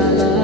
Shalom.